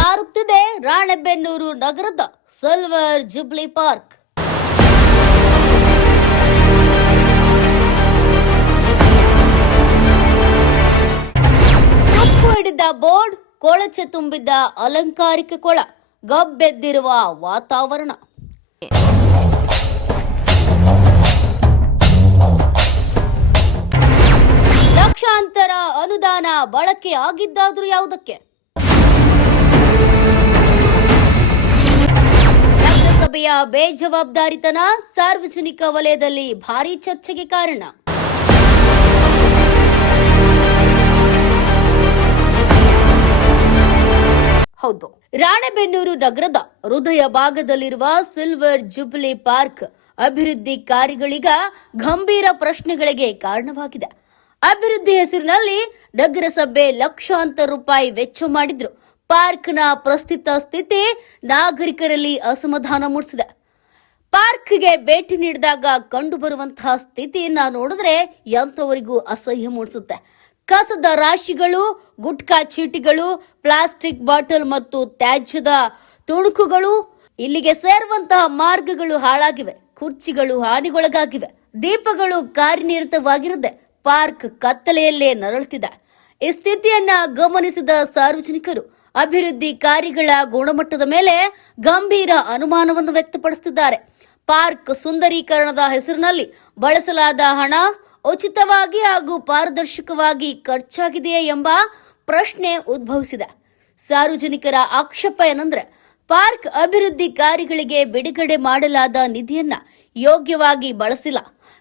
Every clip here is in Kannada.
ನಾರುತ್ತಿದೆ ರಾಣೆಬೆನ್ನೂರು ನಗರದ ಸಿಲ್ವರ್ ಜುಬ್ಲಿ ಪಾರ್ಕ್. ಹಿಡಿದ ಬೋರ್ಡ್, ಕೊಳಚೆ ತುಂಬಿದ್ದ ಅಲಂಕಾರಿಕ ಕೊಳ, ಗಬ್ಬೆದ್ದಿರುವ ವಾತಾವರಣ. ಲಕ್ಷಾಂತರ ಅನುದಾನ ಬಳಕೆ ಆಗಿದ್ದಾದ್ರೂ ಯಾವುದಕ್ಕೆ? ಬೇಜವಾಬ್ದಾರಿತನ ಸಾರ್ವಜನಿಕ ವಲಯದಲ್ಲಿ ಭಾರೀ ಚರ್ಚೆಗೆ ಕಾರಣ. ಹೌದು. ರಾಣೆಬೆನ್ನೂರು ನಗರದ ಹೃದಯ ಭಾಗದಲ್ಲಿರುವ ಸಿಲ್ವರ್ ಜುಬ್ಲಿ ಪಾರ್ಕ್ ಅಭಿವೃದ್ಧಿ ಕಾರ್ಯಗಳಿಗ ಗಂಭೀರ ಪ್ರಶ್ನೆಗಳಿಗೆ ಕಾರಣವಾಗಿದೆ. ಅಭಿವೃದ್ಧಿ ಹೆಸರಿನಲ್ಲಿ ನಗರಸಭೆ ಲಕ್ಷಾಂತರ ರೂಪಾಯಿ ವೆಚ್ಚ ಮಾಡಿದ್ರು. ಪಾರ್ಕ್ನ ಪ್ರಸ್ತುತ ಸ್ಥಿತಿ ನಾಗರಿಕರಲ್ಲಿ ಅಸಮಾಧಾನ ಮೂಡಿಸಿದೆ. ಪಾರ್ಕ್ಗೆ ಭೇಟಿ ನೀಡಿದಾಗ ಕಂಡುಬರುವಂತಹ ಸ್ಥಿತಿಯನ್ನ ನೋಡಿದ್ರೆ ಎಂಥವರಿಗೂ ಅಸಹ್ಯ ಮೂಡಿಸುತ್ತೆ. ಕಸದ ರಾಶಿಗಳು, ಗುಟ್ಕಾ ಚೀಟಿಗಳು, ಪ್ಲಾಸ್ಟಿಕ್ ಬಾಟಲ್ ಮತ್ತು ತ್ಯಾಜ್ಯದ ತುಣುಕುಗಳು ಇಲ್ಲಿಗೆ ಸೇರುವಂತಹ ಮಾರ್ಗಗಳು ಹಾಳಾಗಿವೆ. ಕುರ್ಚಿಗಳು ಹಾನಿಗೊಳಗಾಗಿವೆ. ದೀಪಗಳು ಕಾರ್ಯನಿರತವಾಗಿರದೆ ಪಾರ್ಕ್ ಕತ್ತಲೆಯಲ್ಲೇ ನರಳುತ್ತಿದೆ ಈ ಸ್ಥಿತಿಯನ್ನ ಗಮನಿಸಿದ ಸಾರ್ವಜನಿಕರು ಅಭಿವೃದ್ಧಿ ಕಾರ್ಯಗಳ ಗುಣಮಟ್ಟದ ಮೇಲೆ ಗಂಭೀರ ಅನುಮಾನವನ್ನು ವ್ಯಕ್ತಪಡಿಸುತ್ತಿದ್ದಾರೆ. ಪಾರ್ಕ್ ಸುಂದರೀಕರಣದ ಹೆಸರಿನಲ್ಲಿ ಬಳಸಲಾದ ಹಣ ಉಚಿತವಾಗಿ ಹಾಗೂ ಪಾರದರ್ಶಕವಾಗಿ ಖರ್ಚಾಗಿದೆಯೇ ಎಂಬ ಪ್ರಶ್ನೆ ಉದ್ಭವಿಸಿದೆ. ಸಾರ್ವಜನಿಕರ ಆಕ್ಷೇಪ ಏನಂದ್ರೆ, ಪಾರ್ಕ್ ಅಭಿವೃದ್ಧಿ ಕಾರ್ಯಗಳಿಗೆ ಬಿಡುಗಡೆ ಮಾಡಲಾದ ನಿಧಿಯನ್ನ ಯೋಗ್ಯವಾಗಿ ಬಳಸಿಲ್ಲ.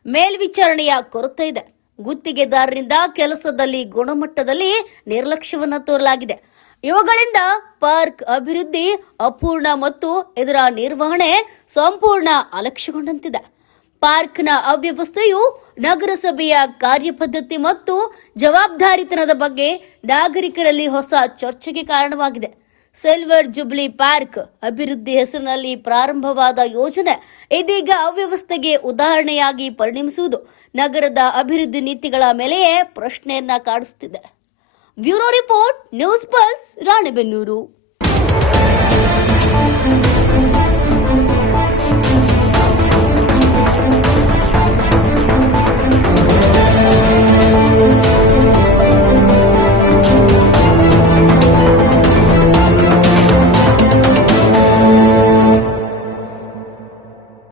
ಮೇಲ್ವಿಚಾರಣೆಯ ಕೊರತೆ ಇದೆ. ಗುತ್ತಿಗೆದಾರರಿಂದ ಕೆಲಸದಲ್ಲಿ ಗುಣಮಟ್ಟದಲ್ಲಿ ನಿರ್ಲಕ್ಷ್ಯವನ್ನು ತೋರಲಾಗಿದೆ. ಇವುಗಳಿಂದ ಪಾರ್ಕ್ ಅಭಿವೃದ್ಧಿ, ಅಪೂರ್ಣ ಮತ್ತು ಇದರ ನಿರ್ವಹಣೆ ಸಂಪೂರ್ಣ ಅಲಕ್ಷ್ಯಗೊಂಡಂತಿದೆ. ಪಾರ್ಕ್ನ ಅವ್ಯವಸ್ಥೆಯು ನಗರಸಭೆಯ ಕಾರ್ಯಪದ್ಧತಿ ಮತ್ತು ಜವಾಬ್ದಾರಿತನದ ಬಗ್ಗೆ ನಾಗರಿಕರಲ್ಲಿ ಹೊಸ ಚರ್ಚೆಗೆ ಕಾರಣವಾಗಿದೆ. ಸಿಲ್ವರ್ ಜುಬ್ಲಿ ಪಾರ್ಕ್ ಅಭಿವೃದ್ಧಿ ಹೆಸರಿನಲ್ಲಿ ಪ್ರಾರಂಭವಾದ ಯೋಜನೆ ಇದೀಗ ಅವ್ಯವಸ್ಥೆಗೆ ಉದಾಹರಣೆಯಾಗಿ ಪರಿಣಮಿಸುವುದು. ನಗರದ ಅಭಿವೃದ್ಧಿ ನೀತಿಗಳ ಮೇಲೆಯೇ ಪ್ರಶ್ನೆಯನ್ನ ಕಾಡಿಸುತ್ತಿದೆ. Bureau report news pulse Ranebennur.